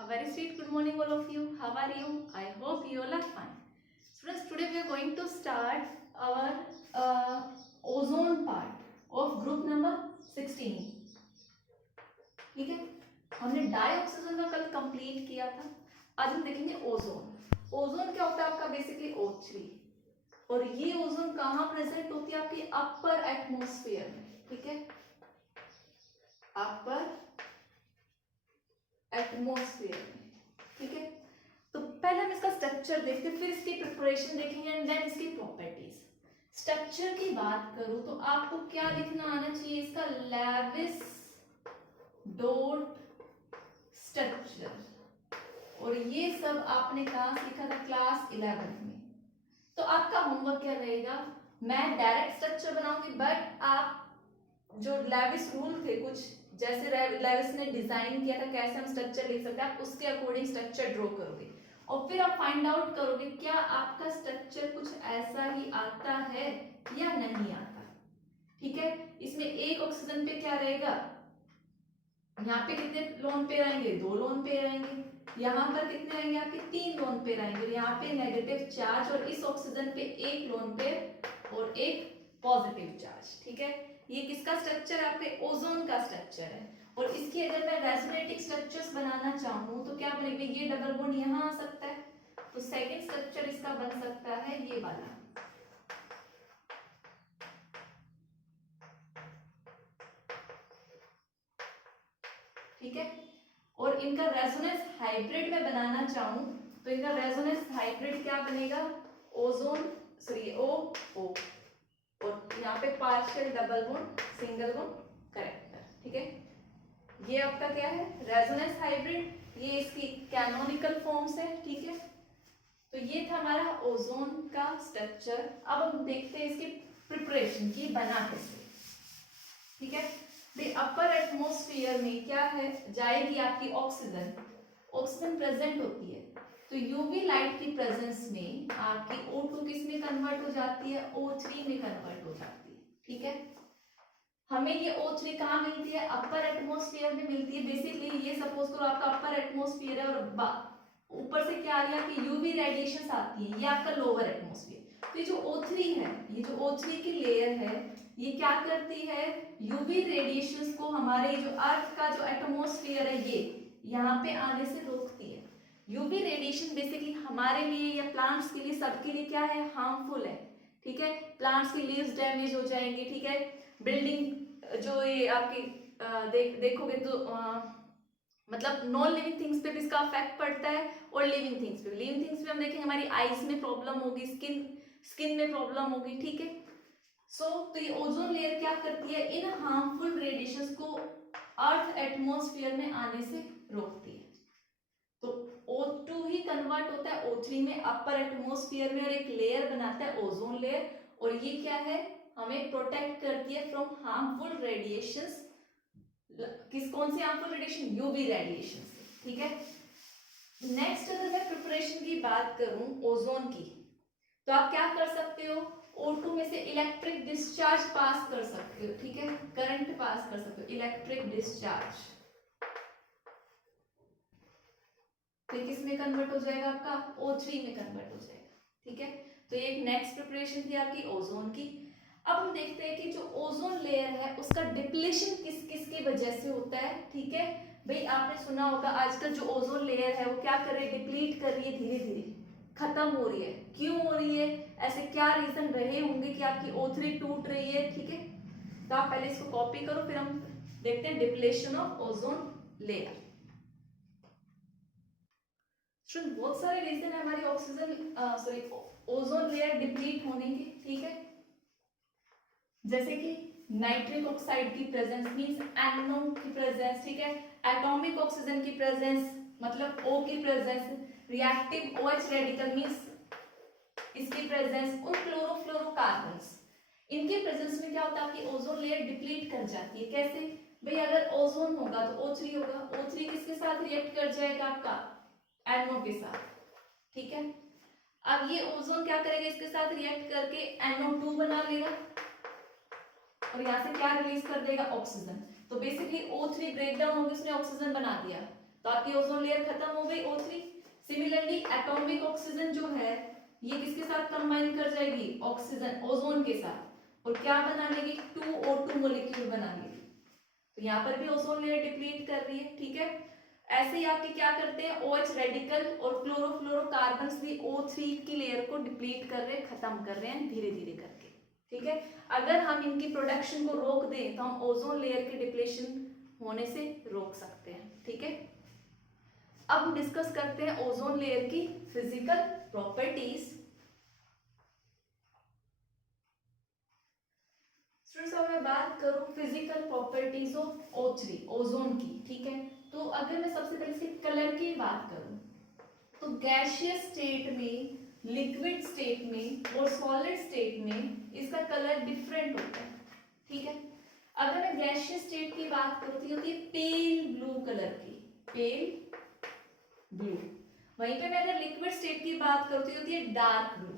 A very sweet good morning all of you. How are you? I hope you all are fine. Students, today we are going to start our ozone part of group number 16. ठीक है, हमने dioxygen का कल complete किया था. आज हम देखेंगे ओजोन. ओजोन क्या होता है आपका? Basically O3. और ये ओजोन कहाँ प्रेजेंट होती है? आपकी अपर एटमॉस्फेयर में. ठीक है, अपर एटमॉस्फेयर में. ठीक है, तो पहले हम इसका स्ट्रक्चर देखते हैं, फिर इसकी प्रिपरेशन देखेंगे एंड देन इसकी प्रॉपर्टीज. स्ट्रक्चर की बात करूं तो आपको क्या लिखना आना चाहिए? इसका लेविस डॉट स्ट्रक्चर. और ये सब आपने कहाँ सीखा था? क्लास 11 में. तो आपका होमवर्क क्या रहेगा? मैं डायरेक्ट स्ट्रक्चर बनाऊंगी, बट आप जो लेविस रूल थे, कुछ जैसे लेविस ने डिजाइन किया था कैसे हम स्ट्रक्चर लिख सकते हैं, आप उसके अकॉर्डिंग स्ट्रक्चर ड्रॉ करोगे और फिर आप फाइंड आउट करोगे क्या आपका स्ट्रक्चर कुछ ऐसा ही आता है या नहीं आता. ठीक है, इसमें एक ऑक्सीजन पे क्या रहेगा? यहाँ पे कितने लोन पेयर आएंगे? 2 लोन पेयर आएंगे. यहाँ पर कितने आएंगे? आपके 3 लोन पेयर आएंगे. यहाँ पे नेगेटिव चार्ज और इस ऑक्सीजन पे 1 लोन पेयर और 1 पॉजिटिव चार्ज. ठीक है, ये किसका स्ट्रक्चर है? आपके ओजोन का स्ट्रक्चर है. और इसकी अगर मैं रेजोनेटिंग स्ट्रक्चर्स बनाना चाहूँ तो क्या बनेगा? ये डबल बॉन्ड यहाँ आ सकता है, तो सेकंड स्ट्रक्चर इसका बन सकता है ये वाला. ठीक है, और इनका रेजोनेंस हाइब्रिड में बनाना चाहूँ तो इनका रेजोनेंस हाइब्रिड क्या बनेगा? ओजोन सॉरी ओ ओ, और यहाँ पे partial double bond single bond character. ठीक है, ये आपका क्या है? Resonance hybrid. ये इसकी कैनोनिकल फॉर्म्स है. ठीक है, तो ये था हमारा ओजोन का स्ट्रक्चर. अब हम देखते हैं इसकी प्रिपरेशन की बना कैसे. ठीक है, अपर एटमॉस्फेयर में क्या है? जाएगी आपकी ऑक्सीजन. ऑक्सीजन प्रेजेंट होती है तो यूवी लाइट की प्रेजेंस में आपकी O2 किस में कन्वर्ट हो जाती है? O3 में कन्वर्ट हो जाती है. ठीक है, हमें ये O3 कहाँ मिलती है? अपर एटमॉस्फेयर में मिलती है. बेसिकली ये सपोज करो आपका अपर एटमॉस्फेयर है और ऊपर से क्या आ रही है? आपकी यूवी रेडिएशन आती है. ये आपका लोअर एटमॉस्फेयर. तो ये जो O3 है, ये जो O3 की लेयर है, ये क्या करती है? यूवी रेडिएशंस को हमारे जो अर्थ का जो एटमॉस्फेयर है ये यहाँ पे आने से रोकती है. यूवी रेडिएशन बेसिकली हमारे लिए या प्लांट्स के लिए, सबके लिए क्या है? हार्मफुल है. ठीक है, प्लांट्स की लीव्स डैमेज हो जाएंगे. ठीक है, बिल्डिंग जो ये आपकी देखोगे तो मतलब नॉन लिविंग थिंग्स पे भी इसका इफेक्ट पड़ता है और लिविंग थिंग्स पे. लिविंग थिंग्स पे हम देखेंगे हमारी आईज में प्रॉब्लम होगी, स्किन में प्रॉब्लम होगी. ठीक है, तो ये ओजोन लेयर क्या करती है? इन हार्मफुल रेडिएशंस को अर्थ एटमॉस्फेयर में आने से रोकती है. तो O2 ही कन्वर्ट होता है O3 में अपर एटमॉस्फेयर में और एक लेयर बनाता है ओजोन लेयर. और ये क्या है? हमें प्रोटेक्ट करती है फ्रॉम हार्मफुल रेडिएशंस. कौन सी हार्मफुल रेडिएशन? UV radiation. ठीक है, नेक्स्ट अगर मैं प्रिपरेशन की बात करूं ओजोन की, तो आप क्या कर सकते हो? O2 में से इलेक्ट्रिक डिस्चार्ज पास कर सकते हो. ठीक है, करंट पास कर सकते हो, इलेक्ट्रिक डिस्चार्ज. तो किस में कन्वर्ट हो जाएगा? आपका O3 में कन्वर्ट हो जाएगा. ठीक है, तो ये एक नेक्स्ट प्रिपरेशन थी आपकी ओजोन की. अब हम देखते हैं कि जो ओजोन लेयर है उसका डिप्लीशन किस किस की वजह से होता है. ठीक है भाई, आपने सुना होगा आजकल जो ओजोन लेयर है वो क्या कर रही है? डिप्लीट कर रही है, धीरे धीरे खत्म हो रही है. क्यों हो रही है? ऐसे क्या रीजन रहे होंगे कि आपकी O3 टूट रही है. ठीक है, तो आप पहले इसको कॉपी करो, फिर हम देखते हैं डिप्लेशन ऑफ ओजोन लेयर. बहुत सारे रीजन है हमारी oxygen sorry ozone layer deplete होने के. ठीक है, जैसे कि नाइट्रिक ऑक्साइड की प्रेजेंस मींस NO की प्रेजेंस. ठीक है, एटॉमिक ऑक्सीजन की प्रेजेंस मतलब O की presence, reactive OH radical means इसकी प्रेजेंस, और क्लोरोफ्लोरोकार्बन्स, इनके प्रेजेंस में क्या होता है? आपकी ओजोन लेयर डिप्लीट कर जाती है. कैसे भाई? अगर ओजोन होगा तो O3 होगा. O3 किसके साथ रिएक्ट कर जाएगा? आपका NO के साथ. ठीक है, अब ये ओजोन क्या करेगा? इसके साथ रिएक्ट करके NO2 बना लेगा और यहाँ से क्या रिलीज कर देगा? ऑक्सीजन. तो बेसिकली O3 ब्रेक डाउन होगी, उसने ऑक्सीजन बना दिया. तो आपकी ओजोन लेयर खत्म हो गई O3। सिमिलरली एटॉमिक ऑक्सीजन जो है ये किसके साथ कंबाइन कर जाएगी, ऑक्सीजन ओजोन के साथ, और क्या बना लेगी, 2O2 मॉलिक्यूल बना लेगी। तो यहाँ पर भी ओजोन लेयर डिप्लीट कर रही है, ठीक है। ऐसे ही आपके क्या करते हैं, OH रेडिकल और क्लोरोफ्लोरोकार्बन्स भी O3 की लेयर को डिप्लीट कर रहे हैं, खत्म कर रहे हैं धीरे धीरे करके, ठीक है। अगर हम इनकी प्रोडक्शन को रोक दें तो हम ओजोन लेयर के डिप्लेशन होने से रोक सकते हैं, ठीक है। अब हम डिस्कस करते हैं ओजोन लेयर की फिजिकल प्रॉपर्टीज। स्टूडेंट्स अब मैं बात करूं physical properties of O3 ozone की, ठीक है। तो अगर मैं सबसे पहले इसके कलर की बात करूं तो गैसियस स्टेट में, लिक्विड स्टेट में और सॉलिड स्टेट में इसका कलर डिफरेंट होता है, ठीक है। अगर मैं गैसियस स्टेट की बात करूं तो ये होती है पेल ब्लू कलर की, पेल ब्लू। वहीं पे मैं अगर लिक्विड स्टेट की बात करूं तो ये होती है डार्क ब्लू,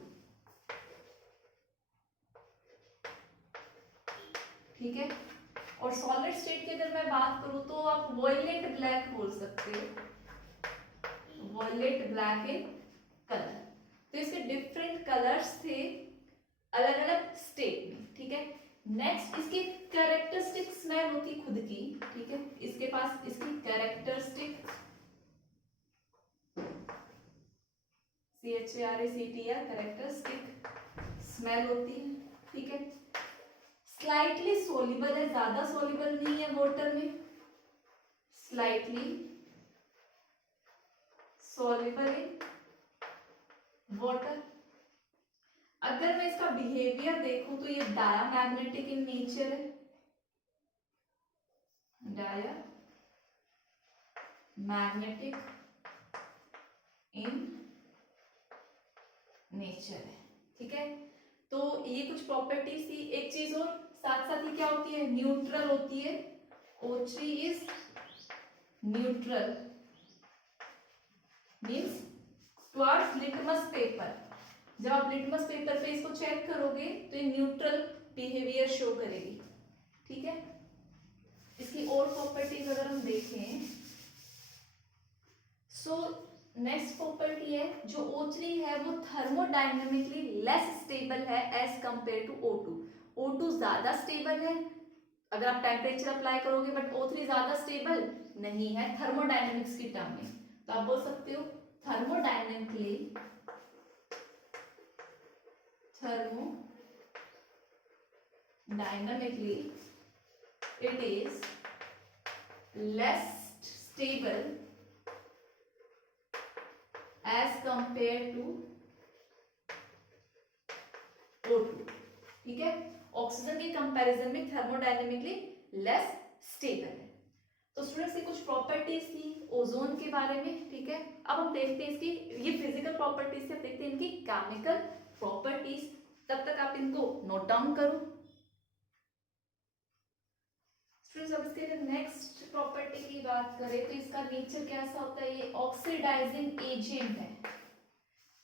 ठीक है। और सॉलिड स्टेट की अगर मैं बात करूं तो आप वॉयलेट ब्लैक बोल सकते हो, वॉयलेट ब्लैक इन कलर। तो इसके डिफरेंट कलर्स थे अलग अलग स्टेट में, ठीक है। नेक्स्ट इसकी कैरेक्टरिस्टिक स्मेल होती खुद की, ठीक है। इसके पास इसकी कैरेक्टरिस्टिक CHARACTR कैरेक्टरिस्टिक स्मेल होती है, ठीक है। स्लाइटली सोल्यूबल है, ज्यादा सोल्यूबल नहीं है वाटर में, स्लाइटली सोल्यूबल इन वाटर। अगर मैं इसका बिहेवियर देखूं तो ये डायामैग्नेटिक इन नेचर है, डायामैग्नेटिक इन नेचर है, ठीक है। तो ये कुछ प्रॉपर्टीज थी। एक चीज और साथ साथ ही क्या होती है, न्यूट्रल होती है। O3 is neutral means towards litmus paper. जब आप लिटमस पेपर पे इसको चेक करोगे तो ये न्यूट्रल बिहेवियर शो करेगी, ठीक है। इसकी और प्रॉपर्टीज अगर हम देखें सो नेक्स्ट प्रॉपर्टी है जो O3 है वो थर्मोडायनेमिकली लेस स्टेबल है as compare to O2। O2 ज्यादा स्टेबल है अगर आप टेम्परेचर अप्लाई करोगे, बट O3 ज्यादा स्टेबल नहीं है थर्मोडायनेमिक्स की टर्म में। तो आप बोल सकते हो thermodynamically it is less stable as compared to O2, ठीक है। ऑक्सीजन के कंपैरिजन में थर्मोडायनेमिकली लेस स्टेबल है। तो स्टूडेंट्स ये कुछ प्रॉपर्टीज थी ओजोन के बारे में, ठीक है। अब हम देखते हैं इसकी ये फिजिकल प्रॉपर्टीज से, देखते हैं इनकी केमिकल प्रॉपर्टीज। तब तक आप इनको नोट डाउन करो। स्टूडेंट्स अब इसके नेक्स्ट प्रॉपर्टी की बात करें तो इसका नेचर कैसा होता है, ये ऑक्सीडाइजिंग एजेंट है,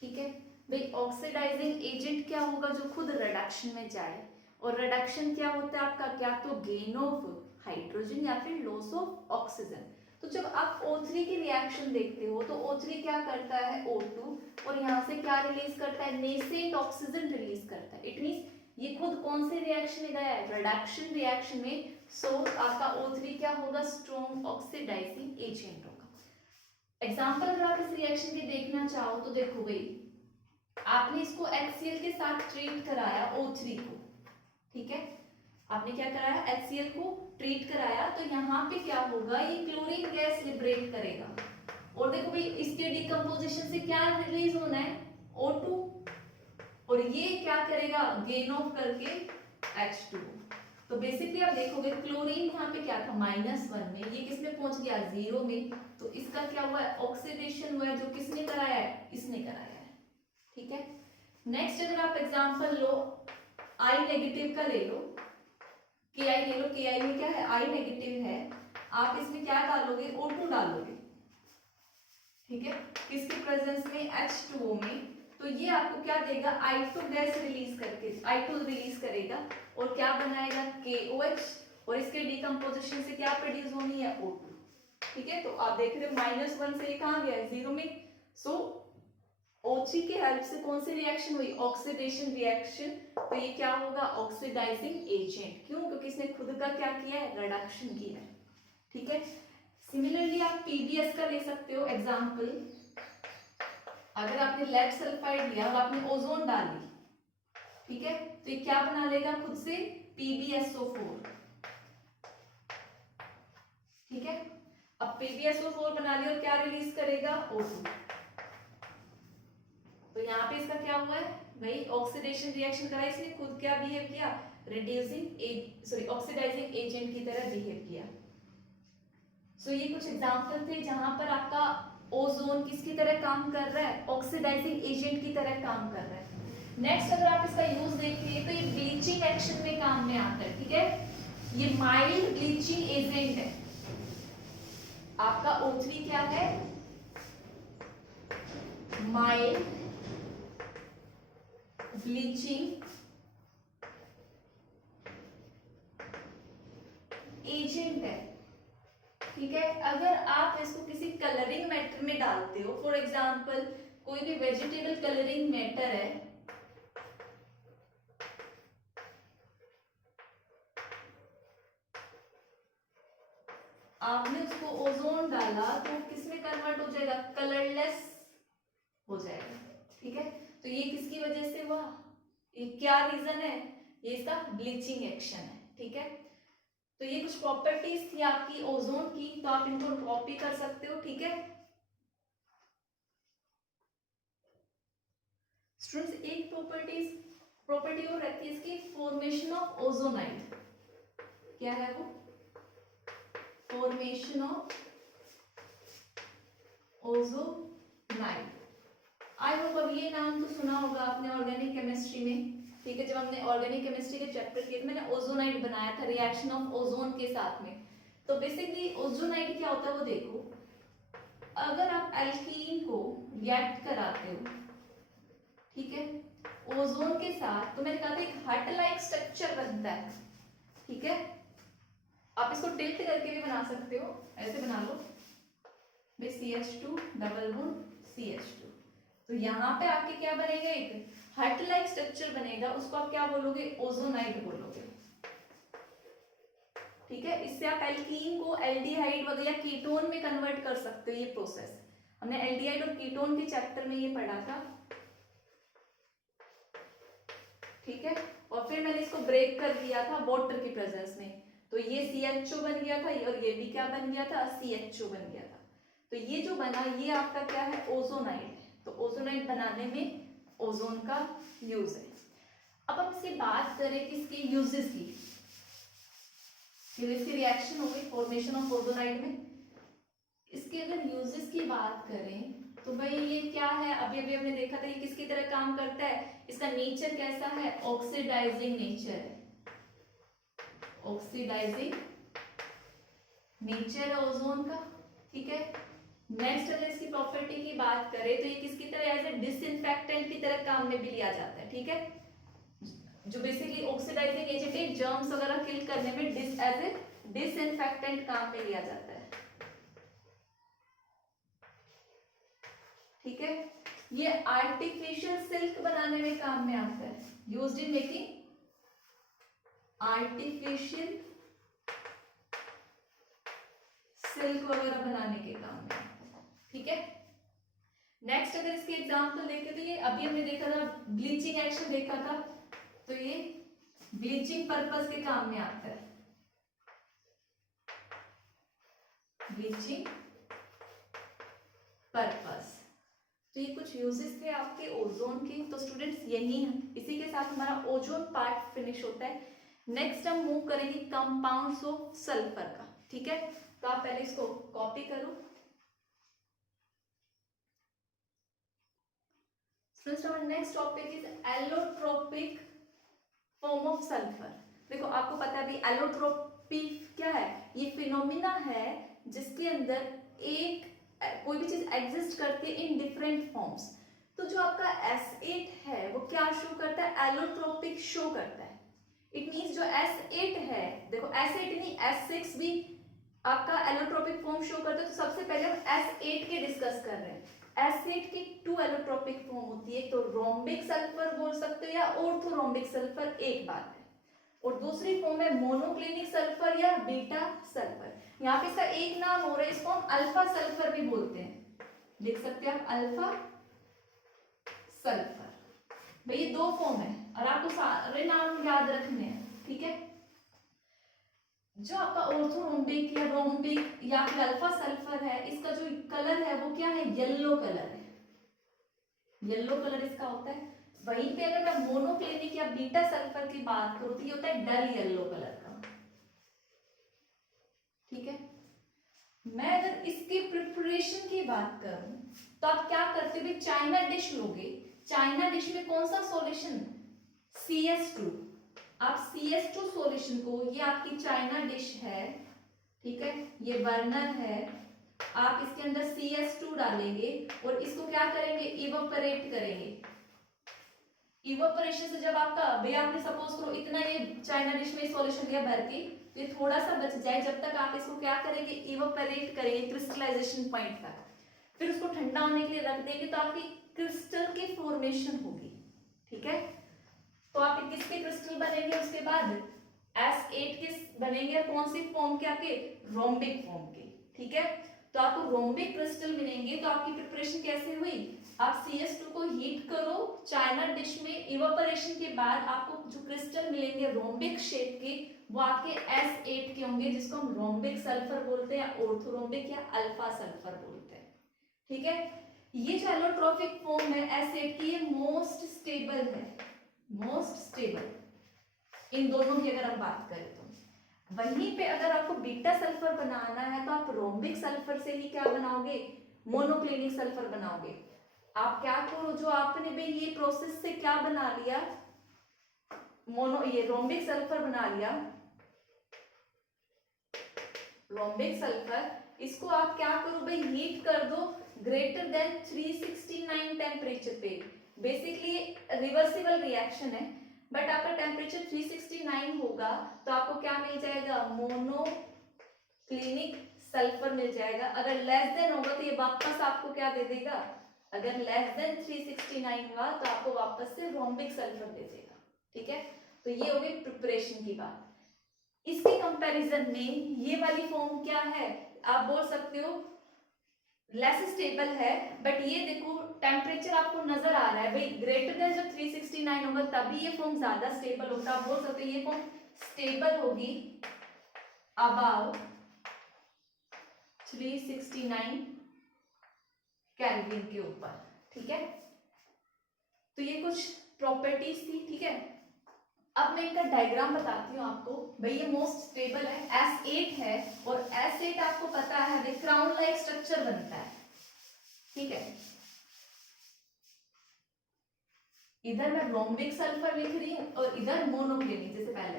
ठीक है। भाई ऑक्सीडाइजिंग एजेंट क्या होगा, जो खुद रिडक्शन में जाए। और रिडक्शन क्या होता है आपका, क्या तो गेन ऑफ हाइड्रोजन या फिर लॉस ऑफ ऑक्सीजन। तो जब आप O3 की रिएक्शन देखते हो तो O3 क्या करता है O2 और यहाँ से क्या रिलीज करता है, नेसेंट ऑक्सीजन रिलीज करता है। इट मींस ये खुद कौन से रिएक्शन में गया है, रिडक्शन रिएक्शन में। सो आपका O3 क्या होगा, स्ट्रॉन्ग ऑक्सीडाइजिंग एजेंट होगा। एग्जाम्पल अगर आप इस रिएक्शन के देखना चाहो तो देखो भाई आपने इसको HCl के साथ ट्रीट कराया O3 को, ठीक है। आपने क्या कराया, HCl को ट्रीट कराया, तो यहाँ पे क्या होगा, ये क्लोरीन गैस लिबरेट करेगा। और देखो भाई इसके डिकम्पोजिशन से क्या रिलीज होना है, O2, और ये क्या करेगा, गेन ऑफ करके H2। तो बेसिकली आप देखोगे क्लोरीन यहाँ पे क्या था -1 में, ये किस में पहुंच गया 0 में। तो इसका क्या हुआ है, ऑक्सीडेशन हुआ है, जो किसने कराया है, इसने कराया है, ठीक है। नेक्स्ट अगर आप एग्जांपल लो I नेगेटिव का ले लो, Ki ले लो, Ki में क्या है, I नेगेटिव है। आप इसमें क्या डालोगे, O2 डालोगे, ठीक है, किसके प्रेजेंस में, H2O में। तो ये आपको क्या देगा, I2 गैस रिलीज करके, I2 रिलीज करेगा और क्या बनाएगा, KOH, और इसके डिकम्पोजिशन से क्या प्रोड्यूस होनी है, O2। ठीक है, तो आप देख रहे हो -1 से ये कहाँ गया है 0 में। सो O3 के हेल्प से कौन सी रिएक्शन हुई, ऑक्सीडेशन रिएक्शन। तो ये क्या होगा, ऑक्सीडाइजिंग एजेंट। क्यों, क्योंकि इसने खुद का क्या किया है, रिडक्शन किया है। ठीक है, सिमिलरली आप पीबीएस का ले सकते हो एग्जांपल। अगर आपने लेड सल्फाइड लिया और आपने ओजोन डाली, ठीक है, तो ये क्या बना लेगा खुद से, PbSO4। ठीक है, अब PbSO4 बना लिया और क्या रिलीज करेगा, O2। तो यहाँ पे इसका क्या हुआ है भाई, ऑक्सीडेशन रिएक्शन करा, इसने खुद क्या बिहेव किया, रिड्यूसिंग ऑक्सीडाइजिंग एजेंट की तरह बिहेव किया। सो ये कुछ एग्जांपल थे जहां पर आपका ओजोन किसकी तरह काम कर रहा है, ऑक्सीडाइजिंग एजेंट की तरह काम कर रहा है। नेक्स्ट अगर आप इसका यूज देखिए तो ये ब्लीचिंग एक्शन में काम में आता है। ठीक है, ये माइल्ड ब्लीचिंग एजेंट है। आपका O3 क्या है, माइल्ड ब्लीचिंग एजेंट है। ठीक है, अगर आप इसको किसी कलरिंग मैटर में डालते हो, फॉर एग्जांपल कोई भी वेजिटेबल कलरिंग मैटर है, आपने उसको ओजोन डाला तो किस में कन्वर्ट हो जाएगा, कलरलेस हो जाएगा। ठीक है, तो ये किसकी वजह से हुआ, ये क्या रीजन है, ये इसका ब्लीचिंग एक्शन है। ठीक है, तो ये कुछ प्रॉपर्टीज थी आपकी ओजोन की, तो आप इनको कॉपी कर सकते हो। ठीक है स्टूडेंट्स, एक प्रॉपर्टी और रहती है इसकी, फॉर्मेशन ऑफ ओजोनाइड। क्या है वो, formation of ozonide. I hope अब ये नाम तो सुना होगा आपने ऑर्गेनिक केमिस्ट्री में। ठीक है, जब हमने ऑर्गेनिक केमिस्ट्री के चैप्टर किए थे, मैंने ओजोनाइड बनाया था रिएक्शन ऑफ ओजोन के साथ में। तो बेसिकली ओजोनाइड क्या होता है वो देखो, अगर आप एल्कीन को रिएक्ट कराते हो, ठीक है, ओजोन के साथ, तो मैंने कहा था एक हट लाइक स्ट्रक्चर बनता है। ठीक है, आप इसको टिल्ट करके भी बना सकते हो, ऐसे बना लो CH2 डबल बॉन्ड CH2। तो यहाँ पे आपके क्या बनेगा, एक हट लाइक स्ट्रक्चर बनेगा, उसको आप क्या बोलोगे, ओजोनाइड बोलोगे। ठीक है, इससे आप एल्कीन को एल्डिहाइड वगैरह कीटोन में कन्वर्ट कर सकते हो। ये प्रोसेस हमने एल्डिहाइड और कीटोन के चैप्टर में ये पढ़ा था। ठीक है, और फिर मैंने इसको ब्रेक कर दिया था वाटर की प्रेजेंस में, तो ये CHO बन गया था और ये भी क्या बन गया था, CHO बन गया था। तो ये जो बना ये आपका क्या है, ओजोनाइड। तो ओजोनाइड बनाने में ओजोन का यूज है। अब हम इसकी बात करें किसके यूजेस की, इसकी रिएक्शन हो गई फॉर्मेशन ऑफ ओजोनाइड में। इसके अगर यूजेस की बात करें तो भाई ये क्या है, अभी अभी हमने देखा था ये किसकी तरह काम करता है, इसका नेचर कैसा है, ऑक्सीडाइजिंग नेचर है, ऑक्सीडाइजिंग नेचर है ओजोन का। ठीक है, नेक्स्ट अगर इसकी प्रॉपर्टी की बात करें तो ये किसकी तरह, एज ए डिसइंफेक्टेंट की तरह काम में भी लिया जाता है। ठीक है, जो बेसिकली ऑक्सीडाइजिंग एजेंट है, जर्म्स वगैरह किल करने में एज ए डिसइंफेक्टेंट काम में लिया जाता है। ठीक है, ये आर्टिफिशियल सिल्क बनाने में काम में आता है, used in making artificial silk वगैरह बनाने के काम में आता है। ठीक है, नेक्स्ट अगर इसके एग्जांपल देखें तो ये अभी हमने देखा था ब्लीचिंग एक्शन देखा था, तो ये ब्लीचिंग पर्पस के काम में आता है, ब्लीचिंग पर्पस। तो ये कुछ यूजेस थे आपके ओजोन के। तो स्टूडेंट्स यही है, इसी के साथ हमारा ओजोन पार्ट फिनिश होता है। नेक्स्ट हम मूव करेंगे कंपाउंड्स ऑफ सल्फर का। ठीक है, तो आप पहले इसको कॉपी करो। Next topic is allotropic form of sulphur. देखो आपको पता है अभी एलोट्रोपी क्या है, ये फिनोमिना है जिसके अंदर एक कोई भी चीज एग्जिस्ट करती है इन डिफरेंट फॉर्म्स। तो जो आपका S8 है वो क्या शो करता है, एलोट्रोपिक शो करता है। इट मींस जो S8 है, देखो S8 नहीं S6 भी आपका एलोट्रोपिक फॉर्म फॉर्म शो करते हैं तो सबसे पहले हम S8 के डिस्कस कर रहे हैं। S8 की 2 एलोट्रोपिक फॉर्म होती है, तो रोम्बिक सल्फर बोल सकते हो या ऑर्थोरोम्बिक सल्फर, एक बात है। और दूसरी फॉर्म है मोनोक्लिनिक सल्फर या बीटा सल्फर। यहाँ पे इसका एक नाम हो रहा है, इसको हम अल्फा सल्फर भी बोलते हैं, लिख सकते हैं आप अल्फा सल्फर। भाई ये 2 फॉर्म है और आपको सारे नाम याद रखने हैं, ठीक है। जो आपका ऑर्थोरोम्बिक या रोम्बिक या फिर अल्फा सल्फर है, इसका जो कलर है वो क्या है, येलो कलर है, येलो कलर इसका होता है। वहीं पे अगर मैं मोनोक्लिनिक या बीटा सल्फर की बात करूं तो ये होता है डल येलो कलर का, ठीक है। मैं अगर इसकी प्रिपरेशन की बात करूं तो आप क्या करते हो, चाइना डिश लोगे, चाइना डिश में कौन सा सॉल्यूशन, CS2। आप CS2 सॉल्यूशन को, ये आपकी चाइना डिश है, ठीक है, ये बर्नर है, आप इसके अंदर CS2 डालेंगे और इसको क्या करेंगे, इवेपोरेट करेंगे। इवेपोरेशन से जब आपका, भाई आपने सपोज करो इतना ये चाइना डिश में सॉल्यूशन लिया भर के, ये थोड़ा सा बच जाए, जब तक आप इसको क्या करेंगे, इवेपोरेट करेंगे क्रिस्टलाइजेशन पॉइंट तक, फिर उसको ठंडा होने के लिए रख देंगे तो आपकी क्रिस्टल की फॉर्मेशन होगी, ठीक है। तो आप किसके क्रिस्टल बनेंगे, उसके बाद S8 के बनेंगे, कौन सी फॉर्म के, आपके रोम्बिक फॉर्म के, ठीक है। तो आपको रोम्बिक क्रिस्टल मिलेंगे। तो आपकी प्रिपरेशन कैसे हुई, आप CS2 को हीट करो चाइना डिश में, इवेपोरेशन के बाद आपको जो क्रिस्टल मिलेंगे रोम्बिक शेप के, वो आपके S8 के होंगे, जिसको हम रोम्बिक सल्फर बोलते हैं, ऑर्थोरोम्बिक या अल्फा सल्फर बोलते हैं, ठीक है। ये जो एलोट्रोपिक फॉर्म है S8 की, ये मोस्ट स्टेबल है, मोस्ट स्टेबल इन दोनों की अगर हम बात करें तो। वहीं पे अगर आपको बीटा सल्फर बनाना है तो आप रोम्बिक सल्फर से ही क्या बनाओगे, मोनोक्लिनिक सल्फर बनाओगे। आप क्या करो, जो आपने भाई ये प्रोसेस से क्या बना लिया, ये रोम्बिक सल्फर बना लिया, रोम्बिक सल्फर, इसको आप क्या करो भाई, हीट कर दो ग्रेटर देन 369 टेम्परेचर पे। बेसिकली रिवर्सिबल रिएक्शन है, बट आपका टेम्परेचर 369 होगा तो आपको क्या मिल जाएगा, मोनोक्लिनिक सल्फर मिल जाएगा। अगर लेस देन होगा तो ये वापस आपको क्या दे देगा, अगर लेस देन 369 हुआ तो आपको वापस से रोम्बिक सल्फर दे देगा, ठीक है। तो ये हो गई प्रिपरेशन की बात। इसके कंपैरिजन में ये वाली फॉर्म क्या है, आप बोल सकते हो लेस स्टेबल है, बट ये देखो टेम्परेचर आपको नजर आ रहा है भाई, ग्रेटर देन जब 369 होगा तभी ये फॉर्म ज्यादा स्टेबल होगा। आप बोल सकते हो ये फॉर्म स्टेबल होगी अबाव 369 केल्विन के ऊपर, ठीक है। तो ये कुछ प्रॉपर्टीज थी, ठीक है। अब मैं इनका डायग्राम बताती हूँ आपको। भाई ये मोस्ट स्टेबल है, S8 है, और S8 आपको पता है भाई क्राउन लाइक स्ट्रक्चर बनता है, ठीक है। इधर मैं रोम्बिक सल्फर लिख रही हूँ और इधर मोनोक्लिनिक, जैसे पहले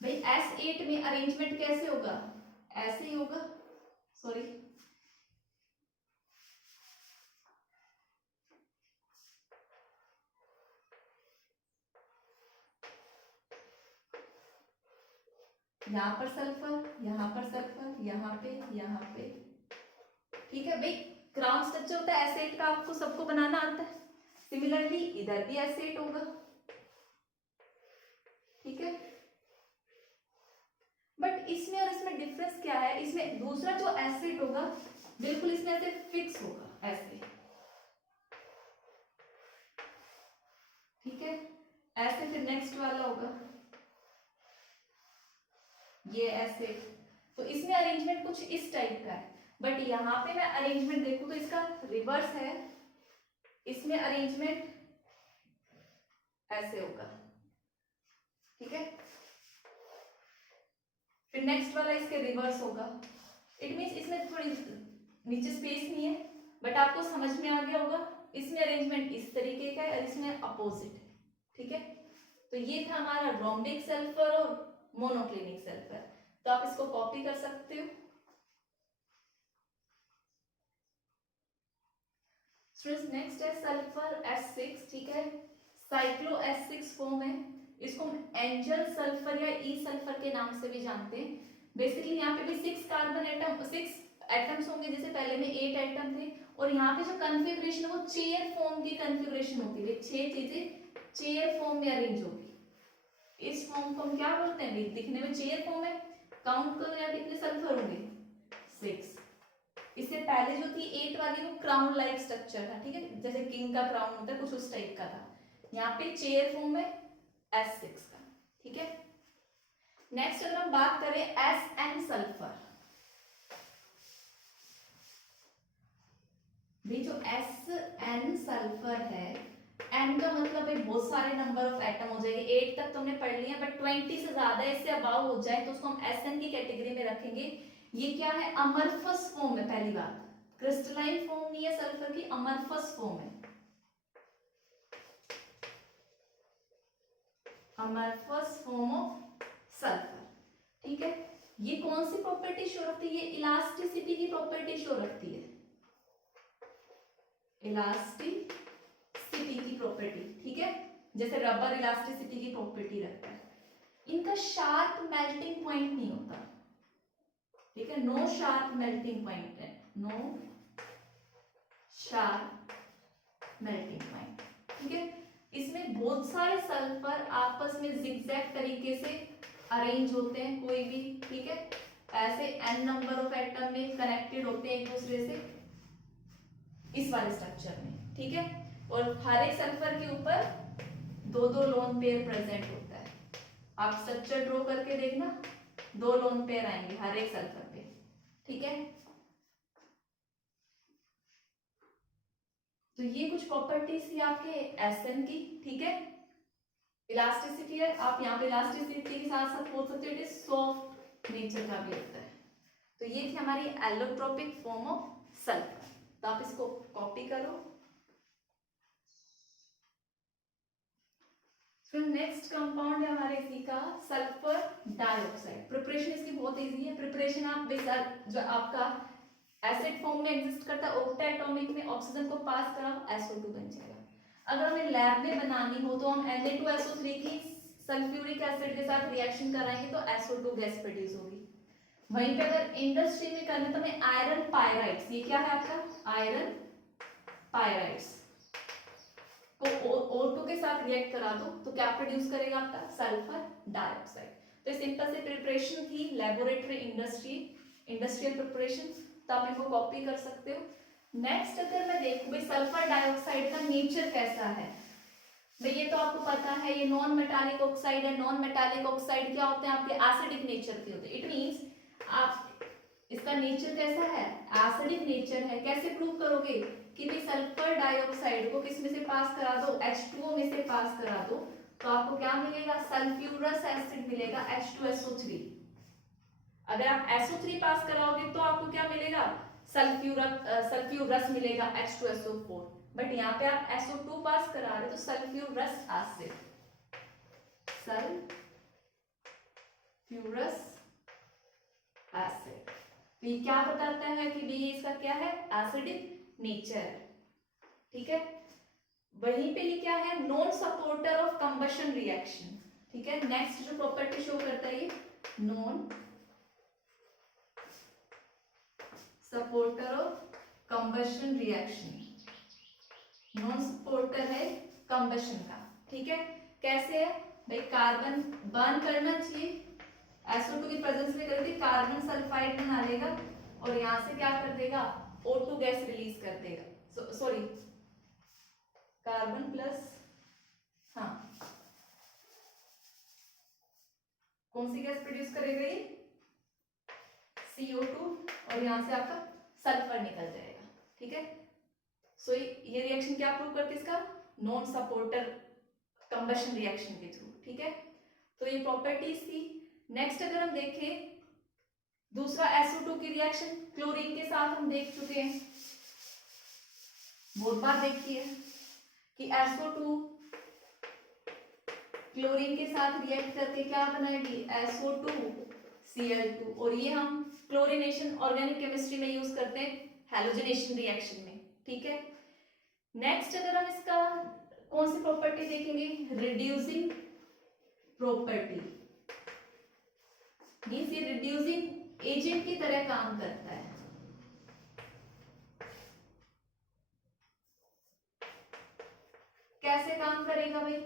भाई S8 में अरेंजमेंट कैसे होगा, ऐसे ही होगा, सॉरी यहाँ पर सल्फर, यहाँ पर सल्फर, यहाँ पे, ठीक है भाई। क्राउन स्ट्रक्चर होता है S8 का, आपको सबको बनाना आता है। सिमिलरली इधर भी S8 होगा, ठीक है। बट इसमें और इसमें डिफरेंस क्या है, इसमें दूसरा जो एसिड होगा बिल्कुल इसमें ऐसे फिक्स होगा ऐसे, ठीक है। ऐसे फिर नेक्स्ट वाला होगा ये एसिड, तो इसमें अरेंजमेंट कुछ इस टाइप का है। बट यहाँ पे मैं अरेंजमेंट देखूं तो इसका रिवर्स है, इसमें अरेंजमेंट ऐसे होगा, ठीक है। फिर नेक्स्ट वाला इसके रिवर्स होगा। इट मींस इसमें थोड़ी नीचे स्पेस नहीं है, बट आपको समझ में आ गया होगा। इसमें अरेंजमेंट इस तरीके का है और इसमें अपोजिट, ठीक है। तो ये था हमारा रोम्बिक सल्फर और मोनोक्लिनिक सल्फर। तो आप इसको कॉपी कर सकते हो। स्टूडेंट्स नेक्स्ट है सल्फर S6, ठीक है। साइक्लो S6 फॉर्म है, इसको हम एंजल सल्फर या ई सल्फर के नाम से भी जानते हैं। बेसिकली यहाँ पे भी 6 कार्बन एटम, 6 एटम्स होंगे, जैसे पहले में 8 एटम थे, और यहाँ पे जो कन्फिग्रेशन है वो चेयर फॉर्म की कन्फिग्रेशन होती है, 6 चीजें चेयर फॉर्म में अरेंज होगी। इस फॉर्म को हम क्या बोलते हैं, दिखने में चेयर फॉर्म है। काउंट करो यहाँ कितने सल्फर होंगे, 6। इससे पहले जो थी 8 वाली वो क्राउन लाइक स्ट्रक्चर था, ठीक है, जैसे किंग का क्राउन होता है कुछ उस टाइप का था। यहाँ पे चेयर फॉर्म है S6 का, ठीक है। नेक्स्ट अगर हम बात करें SN सल्फर, भी जो SN सल्फर है, N का मतलब है बहुत सारे नंबर ऑफ एटम हो जाएंगे, 8 तक तो हमने पढ़ लिया, बट 20 से ज्यादा इससे अबाव हो जाए तो उसको हम SN की कैटेगरी में रखेंगे। ये क्या है, अमरफस फॉर्म है, पहली बात क्रिस्टलाइन फॉर्म नहीं है सल्फर की, अमरफस फॉर्म है, अमरफस फॉर्म ऑफ सल्फर, ठीक है। ये कौन सी प्रॉपर्टी शो रखती है, ये इलास्टिसिटी की प्रॉपर्टी शो रखती है, इलास्टिसिटी की प्रॉपर्टी, ठीक है, जैसे रबर इलास्टिसिटी की प्रॉपर्टी रखता है। इनका शार्प मेल्टिंग पॉइंट नहीं होता, ठीक है, नो शार्प मेल्टिंग पॉइंट है, नो शार्प मेल्टिंग पॉइंट, ठीक है। इसमें बहुत सारे सल्फर आपस में जिगजैग तरीके से अरेंज होते हैं, कोई भी, ठीक है, ऐसे n नंबर ऑफ एटम में कनेक्टेड होते हैं एक दूसरे से इस वाले स्ट्रक्चर में, ठीक है। और हर एक सल्फर के ऊपर 2-2 लोन पेयर प्रेजेंट होता है। आप स्ट्रक्चर ड्रॉ करके देखना, 2 लोन पेयर आएंगे हर एक सल्फर पे, ठीक है। तो ये कुछ प्रॉपर्टीज थी आपके SN की, ठीक है। इलास्टिसिटी है, आप यहाँ पे इलास्टिसिटी के साथ साथ बोल सकते हो इट इज सॉफ्ट नेचर का भी होता है। तो ये थी हमारी एलोट्रोपिक फॉर्म ऑफ सल्फर, तो आप इसको कॉपी करो। फिर नेक्स्ट कंपाउंड है हमारे इसी का सल्फर डाइऑक्साइड। प्रिपरेशन इसकी बहुत इजी है। प्रिपरेशन आप जो आपका एसिड फॉर्म में एग्जिस्ट करता है, ऑक्टेटॉमिक में ऑक्सीजन को पास कराओ, SO2 बन जाएगा। अगर हमें लैब में बनानी हो तो हम Na2SO3 की सल्फ्यूरिक एसिड के साथ रिएक्शन कराएंगे तो SO2 गैस प्रोड्यूस होगी। वहीं पे अगर इंडस्ट्री में करना तो हमें आयरन पायराइड्स, ये क्या है आपका आयरन पायराइड्स को O2 के साथ रिएक्ट करा दो तो क्या प्रोड्यूस करेगा आपका सल्फर डाइऑक्साइड। तो सिंपल से प्रिपरेशन थी लेबोरेटरी इंडस्ट्रियल प्रिपरेशन, तो आप इनको कॉपी कर सकते हो। नेक्स्ट अगर मैं देखूं भाई सल्फर डाइऑक्साइड का नेचर कैसा है, भाई ये तो आपको पता है ये नॉन मेटालिक ऑक्साइड है। नॉन मेटालिक ऑक्साइड क्या होते हैं आपके एसिडिक नेचर के होते हैं। इट मींस आप इसका नेचर कैसा है, एसिडिक नेचर है। कैसे प्रूव करोगे कि भाई सल्फर डाइऑक्साइड को किस में से पास करा दो, H2O में से पास करा दो तो आपको क्या मिलेगा, सल्फ्यूरस एसिड मिलेगा H2SO3। अगर आप SO3 पास कराओगे तो आपको क्या मिलेगा, सल्फ्यूरस मिलेगा H2SO4। बट यहाँ पे आप SO2 पास करा रहे तो सल्फ्यूरस एसिड, सल्फ्यूरस एसिड। तो ये क्या बताता है कि ये इसका क्या है, एसिडिक नेचर, ठीक है। वहीं पे ये क्या है, non supporter of combustion reaction, ठीक है। नेक्स्ट जो प्रॉपर्टी शो करता है ये non supporter of combustion reaction, non supporter है कंबशन का, ठीक है। कैसे है भाई, कार्बन बर्न करना चाहिए, SO2 की प्रेजेंस में करके कार्बन सल्फाइड बना लेगा और यहां से क्या कर देगा, O2 गैस रिलीज कर देगा, सॉरी कार्बन प्लस, हाँ कौन सी गैस प्रोड्यूस करेगा ये, CO2, और यहां से आपका सल्फर निकल जाएगा, ठीक है। सो ये रिएक्शन क्या प्रूव करती है इसका, नॉन सपोर्टर कंबशन रिएक्शन के थ्रू, ठीक है। तो ये प्रॉपर्टीज थी। नेक्स्ट अगर हम देखें दूसरा SO2 की रिएक्शन क्लोरीन के साथ हम देख चुके हैं, बहुत बार देखी है कि SO2 क्लोरीन के साथ रिएक्ट करके क्या बनाएगी, SO2Cl2, और ये हम क्लोरीनेशन ऑर्गेनिक केमिस्ट्री में यूज करते हैं हैलोजनेशन रिएक्शन में, ठीक है। नेक्स्ट अगर हम इसका कौन सी प्रॉपर्टी देखेंगे, रिड्यूसिंग प्रॉपर्टी, मींस ये रिड्यूसिंग एजेंट की तरह काम करता है, बनेगा भाई?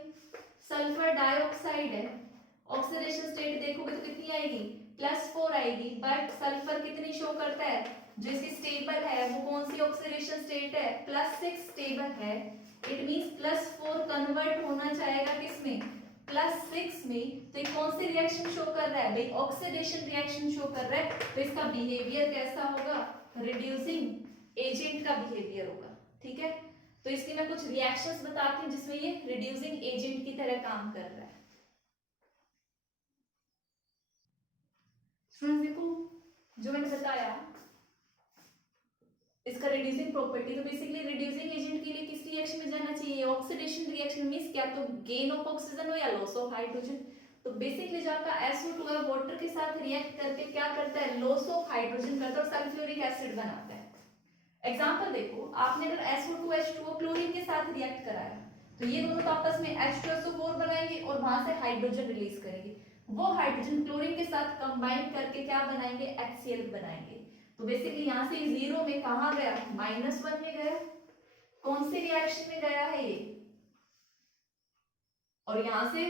सल्फर डाइऑक्साइड है, ऑक्सीडेशन स्टेट देखोगे तो कितनी आएगी? +4 आएगी। बट सल्फर कितनी शो करता है? जो इसकी स्टेबल है वो कौन सी ऑक्सीडेशन स्टेट है? +6 स्टेबल है। इट मींस +4 कन्वर्ट होना चाहेगा किसमें? +6 में। तो ये कौन सी रिएक्शन शो कर रहा है भाई? ऑक्सीडेशन रिएक्शन शो कर रहा है। तो इसका बिहेवियर कैसा होगा? रिड्यूसिंग एजेंट का बिहेवियर होगा। ठीक है, तो इसकी मैं कुछ रिएक्शंस बताती हूँ जिसमें ये रिड्यूसिंग एजेंट की तरह काम कर रहा है। स्टूडेंट्स देखो, जो मैंने बताया इसका रिड्यूसिंग प्रॉपर्टी, तो बेसिकली रिड्यूसिंग एजेंट के लिए किस रिएक्शन में जाना चाहिए? ऑक्सीडेशन रिएक्शन मींस क्या तो गेन ऑफ ऑक्सीजन हो या लॉस ऑफ हाइड्रोजन। तो बेसिकली जो आपका SO2 है वाटर के साथ रिएक्ट करके क्या करता है? लॉस ऑफ हाइड्रोजन करता है और सल्फ्यूरिक एसिड बनाता है। एग्जांपल देखो, आपने अगर SO2 H2O क्लोरीन के साथ रिएक्ट कराया तो ये दोनों तो आपस में H2SO4 बनाएंगे और वहां से हाइड्रोजन रिलीज करेंगे। वो हाइड्रोजन क्लोरीन के साथ कंबाइन करके क्या बनाएंगे? HCl बनाएंगे। तो बेसिकली यहाँ से 0 में कहा गया? -1 में गया। कौन सी रिएक्शन में गया है ये? और यहाँ से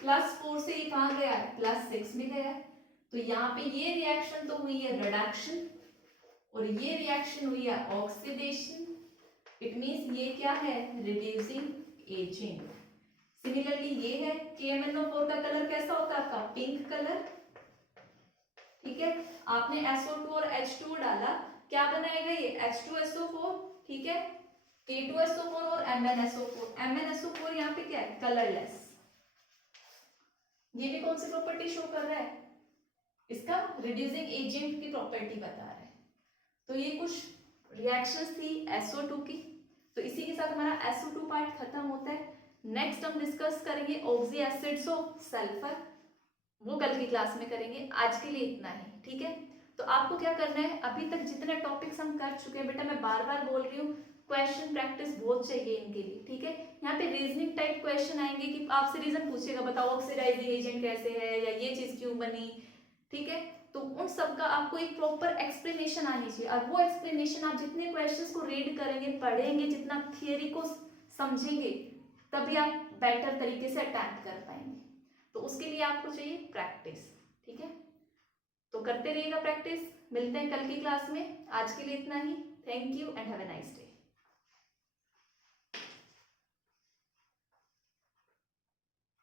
+4 से ये कहा गया? +6 में गया। तो यहाँ पे ये रिएक्शन तो हुई है रिडक्शन और ये रिएक्शन हुई है ऑक्सीडेशन। इट मींस ये क्या है? Reducing agent. सिमिलरली ये है KMnO4 का कलर कैसा होता है आपका? Pink colour. ठीक है, आपने SO2 और H2 डाला, क्या बनाएगा ये? H2SO4। ठीक है, K2SO4 और MnSO4। MnSO4 यहाँ पे क्या है? कलरलेस। ये भी कौन सी प्रॉपर्टी शो कर रहा है? इसका रिड्यूसिंग एजेंट की प्रॉपर्टी बता रहा है। तो ये कुछ रिएक्शंस थी SO2 की। तो इसी के साथ हमारा SO2 पार्ट खत्म होता है। नेक्स्ट हम डिस्कस करेंगे ऑक्सी एसिड्स ऑफ सल्फर, वो कल की क्लास में करेंगे। आज के लिए इतना ही। ठीक है, तो आपको क्या करना है, अभी तक जितने टॉपिक्स हम कर चुके हैं बेटा, मैं बार बार बोल रही हूँ, क्वेश्चन प्रैक्टिस बहुत चाहिए इनके लिए। ठीक है, यहाँ पे रीजनिंग टाइप क्वेश्चन आएंगे कि आपसे रीजन पूछेगा, बताओ ऑक्सीडाइजिंग एजेंट कैसे है या ये चीज क्यों बनी। ठीक है, तो उन सब का आपको एक प्रॉपर एक्सप्लेनेशन आनी चाहिए और वो एक्सप्लेनेशन आप जितने क्वेश्चंस को रीड करेंगे, पढ़ेंगे, जितना थियरी को समझेंगे, तभी आप बेटर तरीके से अटैम्प्ट कर पाएंगे। तो उसके लिए आपको चाहिए प्रैक्टिस। ठीक है, तो करते रहिएगा प्रैक्टिस। मिलते हैं कल की क्लास में। आज के लिए इतना ही। Thank you and have a nice day.